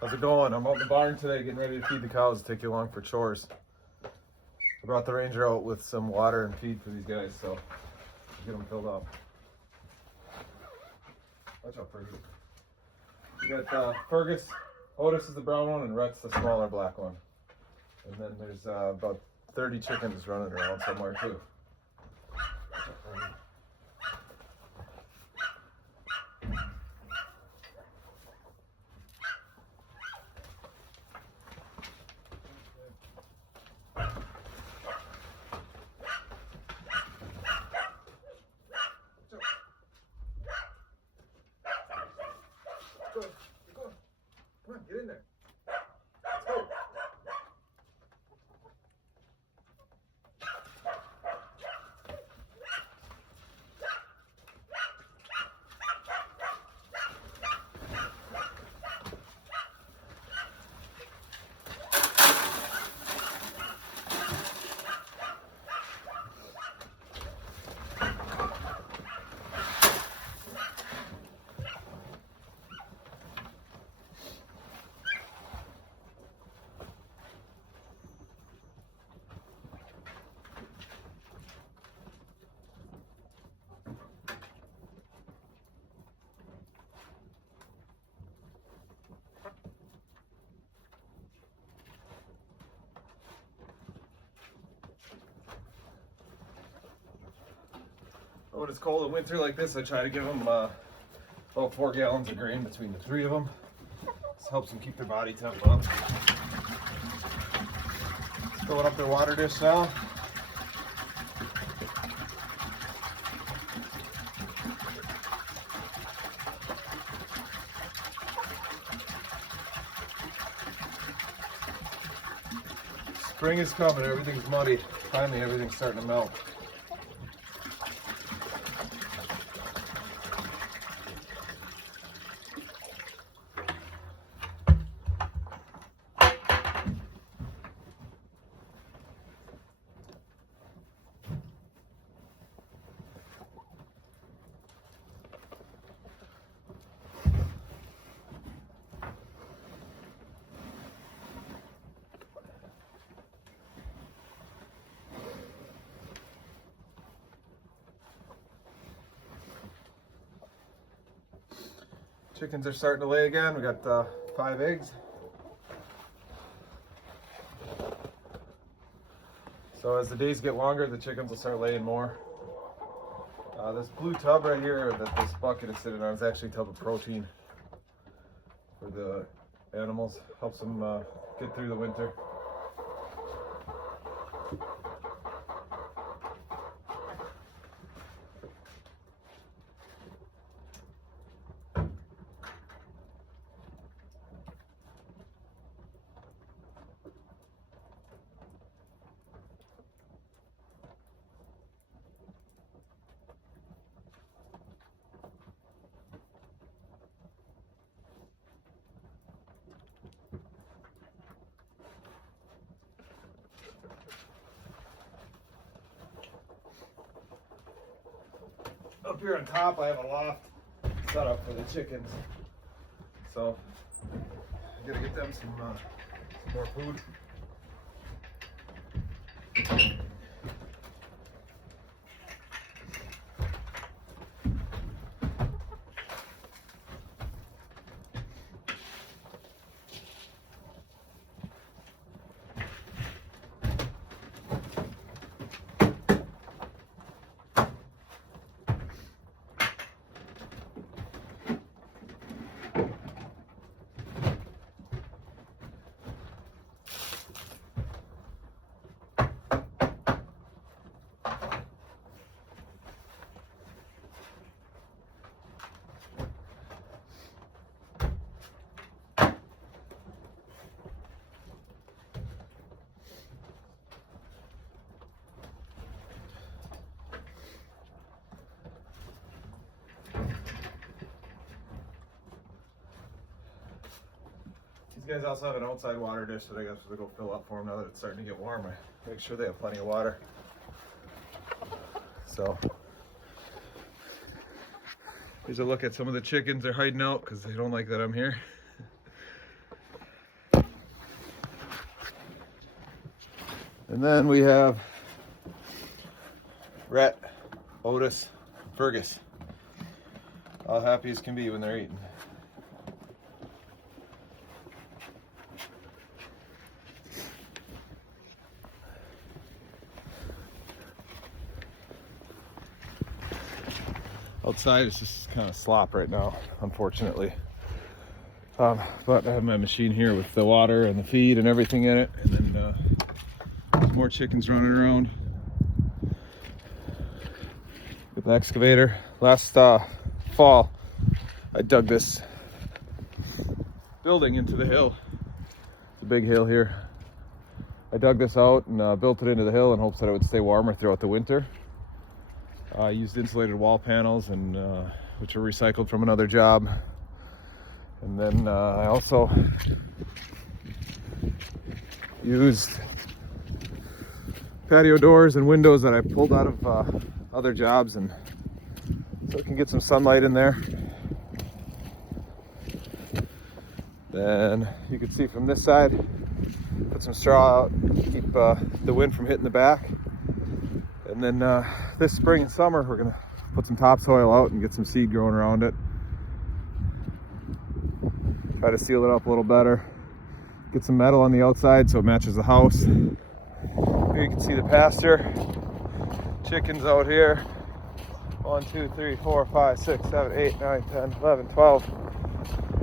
How's it going? I'm out in the barn today getting ready to feed the cows. Take you along for chores. I brought the Ranger out with some water and feed for these guys, so get them filled up. Watch out, Fergus. We got Fergus. Otis is the brown one, and Rhett's the smaller black one. And then there's about 30 chickens running around somewhere too. Come on, get in there. Let's go. When it's cold in winter like this, I try to give them about 4 gallons of grain between the 3 of them. This helps them keep their body temp up. Filling up their water dish now. Spring is coming, everything's muddy. Finally, everything's starting to melt. Chickens are starting to lay again. We got 5 eggs. So as the days get longer, the chickens will start laying more. This blue tub right here that this bucket is sitting on is actually a tub of protein for the animals. Helps them get through the winter. Up here on top, I have a loft set up for the chickens. So I gotta get them some more food. These guys also have an outside water dish that I got to go fill up for them now that it's starting to get warm. I make sure they have plenty of water. So here's a look at some of the chickens. They're hiding out because they don't like that I'm here. And then we have Rhett, Otis, Fergus. All happy as can be when they're eating. Outside it's just kind of slop right now, unfortunately. But I have my machine here with the water and the feed and everything in it, and then there's more chickens running around with the excavator. Last fall, I dug this building into the hill. It's a big hill here. I dug this out and built it into the hill in hopes that it would stay warmer throughout the winter. I used insulated wall panels, and which were recycled from another job. And then I also used patio doors and windows that I pulled out of other jobs, and so it can get some sunlight in there. Then you can see from this side, put some straw out, keep the wind from hitting the back. And then this spring and summer, we're gonna put some topsoil out and get some seed growing around it. Try to seal it up a little better. Get some metal on the outside so it matches the house. Here you can see the pasture. Chickens out here. 1, 2, 3, 4, 5, 6, 7, 8, 9, 10, 11, 12.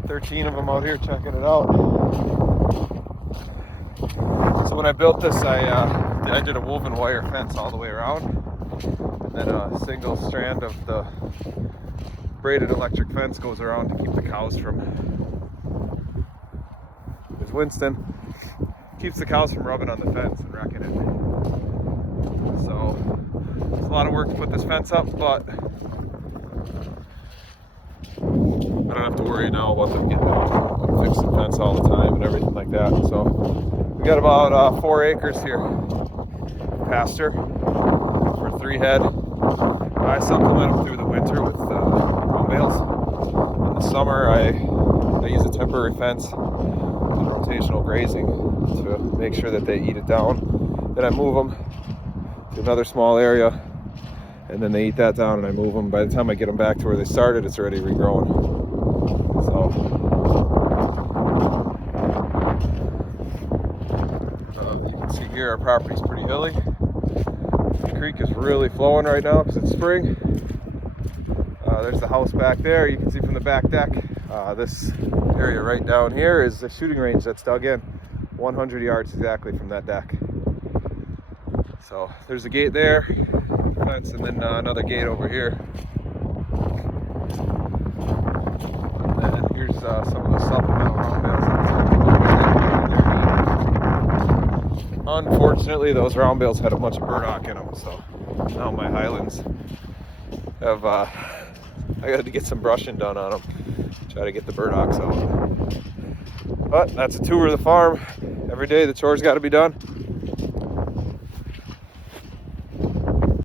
13 of them out here checking it out. So when I built this, I did a woven wire fence all the way around, and then a single strand of the braided electric fence goes around to keep the cows from, there's Winston, keeps the cows from rubbing on the fence and wrecking it. So it's a lot of work to put this fence up, but I don't have to worry now about them getting out, fix the fence all the time and everything like that. So we got about 4 acres here, pasture for 3 head. I supplement them through the winter with round bales. In the summer, I use a temporary fence and rotational grazing to make sure that they eat it down. Then I move them to another small area, and then they eat that down, and I move them. By the time I get them back to where they started, it's already regrowing. So you can see here our property's pretty hilly. The creek is really flowing right now because it's spring. There's the house back there. You can see from the back deck. This area right down here is a shooting range that's dug in 100 yards exactly from that deck. So there's a gate there, fence, and then another gate over here. And then here's some of the supplemental round bales. Unfortunately, those round bales had a bunch of burdock in them, so now my Highlands have, I got to get some brushing done on them, try to get the burdocks out. But that's a tour of the farm. Every day the chores got to be done.